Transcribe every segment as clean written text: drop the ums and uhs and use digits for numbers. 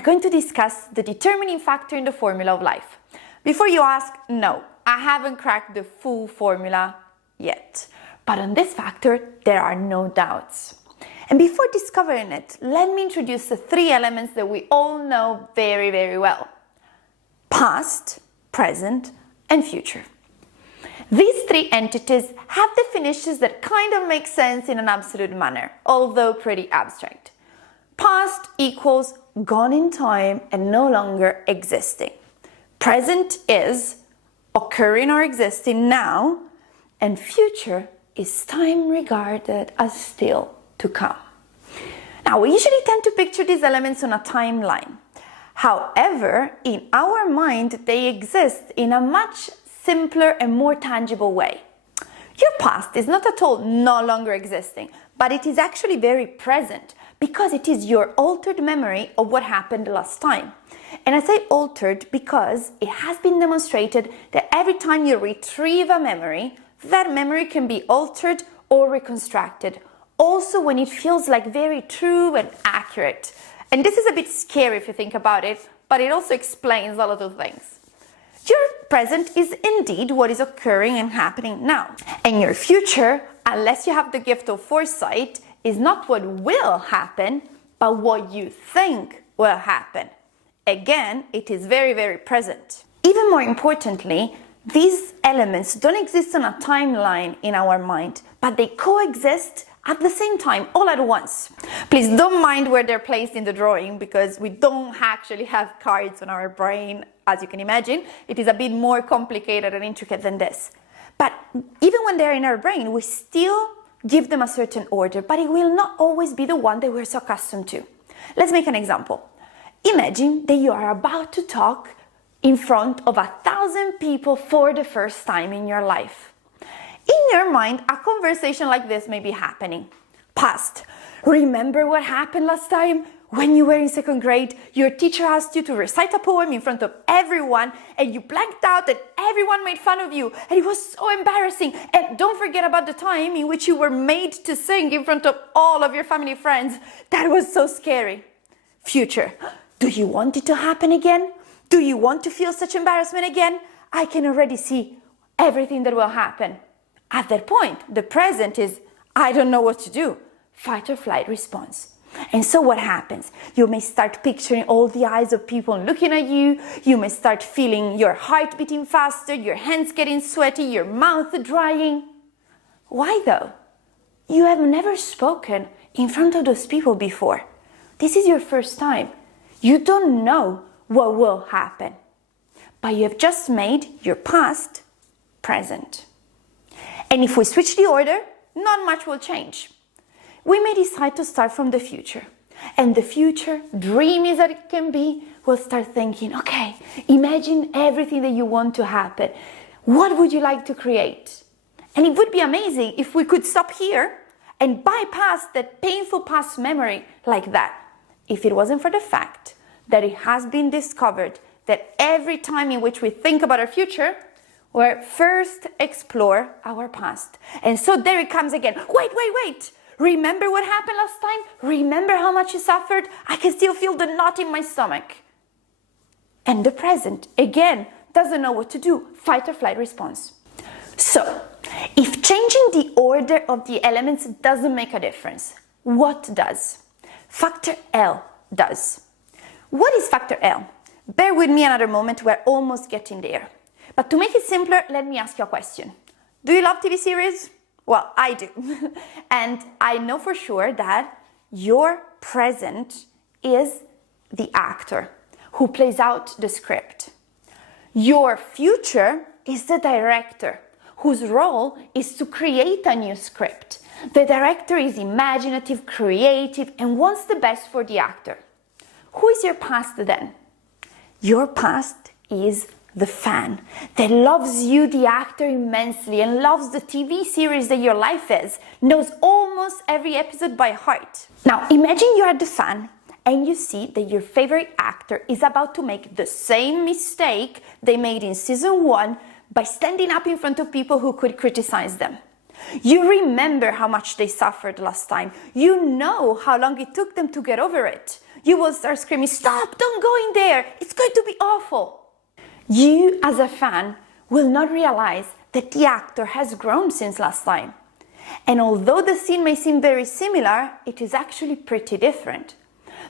going to discuss the determining factor in the formula of life. Before you ask, no, I haven't cracked the full formula yet. But on this factor, there are no doubts. And before discovering it, let me introduce the three elements that we all know very, very well: past, present, and future. These three entities have definitions that kind of make sense in an absolute manner, although pretty abstract. Past equals gone in time and no longer existing. Present is occurring or existing now, and future is time regarded as still to come. Now, we usually tend to picture these elements on a timeline. However, in our mind, they exist in a much simpler and more tangible way. Your past is not at all no longer existing, but it is actually very present because it is your altered memory of what happened last time. And I say altered because it has been demonstrated that every time you retrieve a memory, that memory can be altered or reconstructed, also when it feels like very true and accurate. And this is a bit scary if you think about it, but it also explains a lot of things. Your present is indeed what is occurring and happening now. And your future, unless you have the gift of foresight, is not what will happen, but what you think will happen. Again, it is very, very present. Even more importantly, these elements don't exist on a timeline in our mind, but they coexist at the same time, all at once. Please don't mind where they're placed in the drawing, because we don't actually have cards on our brain, as you can imagine. It is a bit more complicated and intricate than this. But even when they're in our brain, we still give them a certain order, but it will not always be the one that we're so accustomed to. Let's make an example. Imagine that you are about to talk in front of 1,000 people for the first time in your life. In your mind, a conversation like this may be happening. Past. Remember what happened last time? When you were in second grade, your teacher asked you to recite a poem in front of everyone, and you blanked out and everyone made fun of you, and it was so embarrassing. And don't forget about the time in which you were made to sing in front of all of your family friends. That was so scary. Future. Do you want it to happen again? Do you want to feel such embarrassment again? I can already see everything that will happen. At that point, the present is, I don't know what to do. Fight or flight response. And so what happens? You may start picturing all the eyes of people looking at you. You may start feeling your heart beating faster, your hands getting sweaty, your mouth drying. Why though? You have never spoken in front of those people before. This is your first time. You don't know what will happen. But you have just made your past present. And if we switch the order, not much will change. We may decide to start from the future. And the future, dreamy as it can be, will start thinking, okay, imagine everything that you want to happen. What would you like to create? And it would be amazing if we could stop here and bypass that painful past memory like that, if it wasn't for the fact that it has been discovered that every time in which we think about our future, we first explore our past. And so there it comes again. Wait. Remember what happened last time? Remember how much you suffered? I can still feel the knot in my stomach. And the present, again, doesn't know what to do. Fight or flight response. So, if changing the order of the elements doesn't make a difference, what does? Factor L does. What is factor L? Bear with me another moment, we're almost getting there. But to make it simpler, let me ask you a question. Do you love TV series? Well, I do. And I know for sure that your present is the actor who plays out the script. Your future is the director whose role is to create a new script. The director is imaginative, creative, and wants the best for the actor. Who is your past then? Your past is the fan that loves you, the actor, immensely and loves the TV series that your life is, knows almost every episode by heart. Now, imagine you are the fan and you see that your favorite actor is about to make the same mistake they made in season 1 by standing up in front of people who could criticize them. You remember how much they suffered last time. You know how long it took them to get over it. you will start screaming, "Stop, don't go in there, it's going to be awful." You as a fan will not realize that the actor has grown since last time. And although the scene may seem very similar, it is actually pretty different.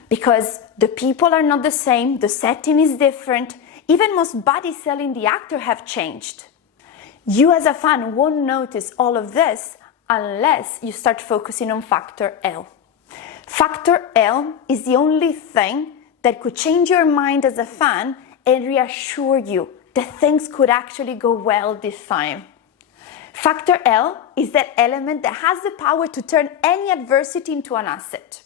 Because the people are not the same, the setting is different, even most body cells in the actor have changed. You as a fan won't notice all of this unless you start focusing on factor L. Factor L is the only thing that could change your mind as a fan and reassure you that things could actually go well this time. Factor L is that element that has the power to turn any adversity into an asset.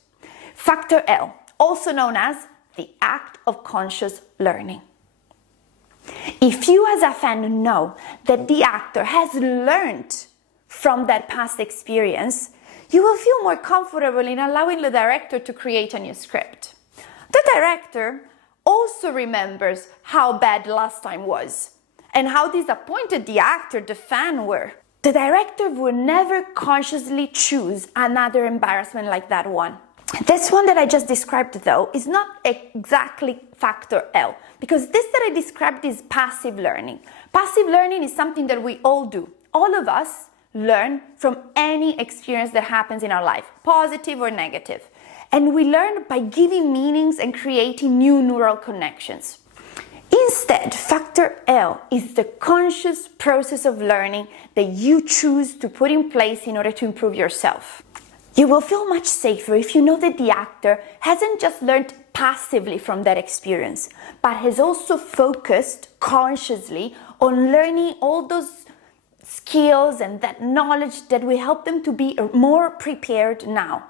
Factor L, also known as the act of conscious learning. If you as a fan know that the actor has learned from that past experience, you will feel more comfortable in allowing the director to create a new script. The director also remembers how bad last time was and how disappointed the actor, the fan, were. The director will never consciously choose another embarrassment like that one. This one that I just described, though, is not exactly factor L, because this that I described is passive learning. Passive learning is something that we all do. All of us learn from any experience that happens in our life, positive or negative. And we learn by giving meanings and creating new neural connections. Instead, factor L is the conscious process of learning that you choose to put in place in order to improve yourself. You will feel much safer if you know that the actor hasn't just learned passively from that experience, but has also focused consciously on learning all those skills and that knowledge that will help them to be more prepared now.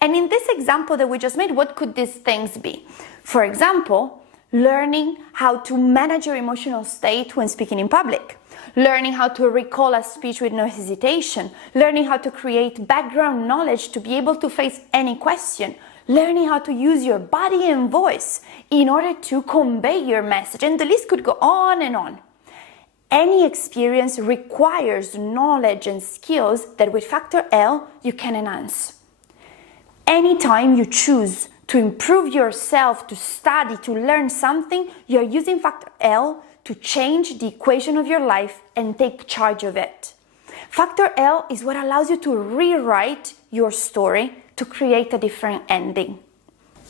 And in this example that we just made, what could these things be? For example, learning how to manage your emotional state when speaking in public, learning how to recall a speech with no hesitation, learning how to create background knowledge to be able to face any question, learning how to use your body and voice in order to convey your message, and the list could go on and on. Any experience requires knowledge and skills that with factor L you can enhance. Anytime you choose to improve yourself, to study, to learn something, you're using factor L to change the equation of your life and take charge of it. Factor L is what allows you to rewrite your story to create a different ending.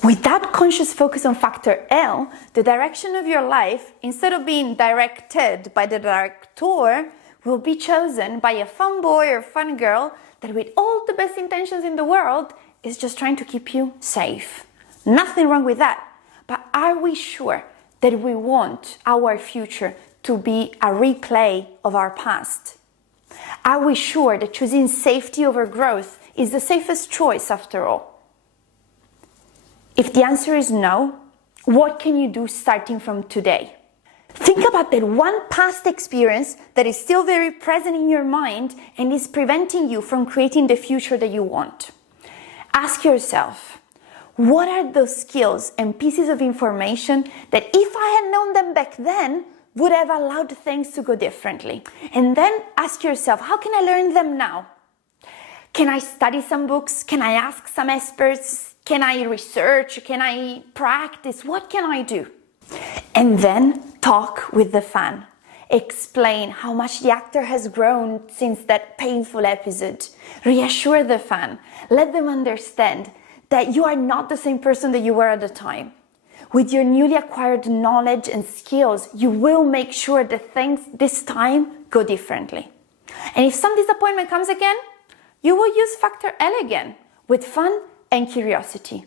With that conscious focus on factor L, the direction of your life, instead of being directed by the director, will be chosen by a fun boy or fun girl that, with all the best intentions in the world, is just trying to keep you safe. Nothing wrong with that. But are we sure that we want our future to be a replay of our past? Are we sure that choosing safety over growth is the safest choice after all? If the answer is no, what can you do starting from today? Think about that one past experience that is still very present in your mind and is preventing you from creating the future that you want. Ask yourself, what are those skills and pieces of information that, if I had known them back then, would have allowed things to go differently? And then ask yourself, how can I learn them now? Can I study some books? Can I ask some experts? Can I research? Can I practice? What can I do? And then talk with the fan. Explain how much the actor has grown since that painful episode. Reassure the fan. Let them understand that you are not the same person that you were at the time. With your newly acquired knowledge and skills, you will make sure that things this time go differently. And if some disappointment comes again, you will use factor L again with fun and curiosity.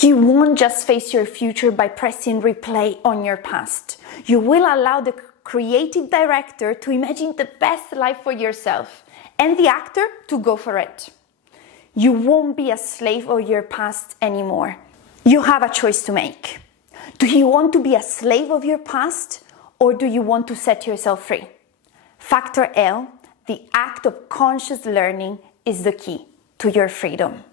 You won't just face your future by pressing replay on your past. You will allow the creative director to imagine the best life for yourself and the actor to go for it. You won't be a slave of your past anymore. You have a choice to make. Do you want to be a slave of your past, or do you want to set yourself free? Factor L, the act of conscious learning, is the key to your freedom.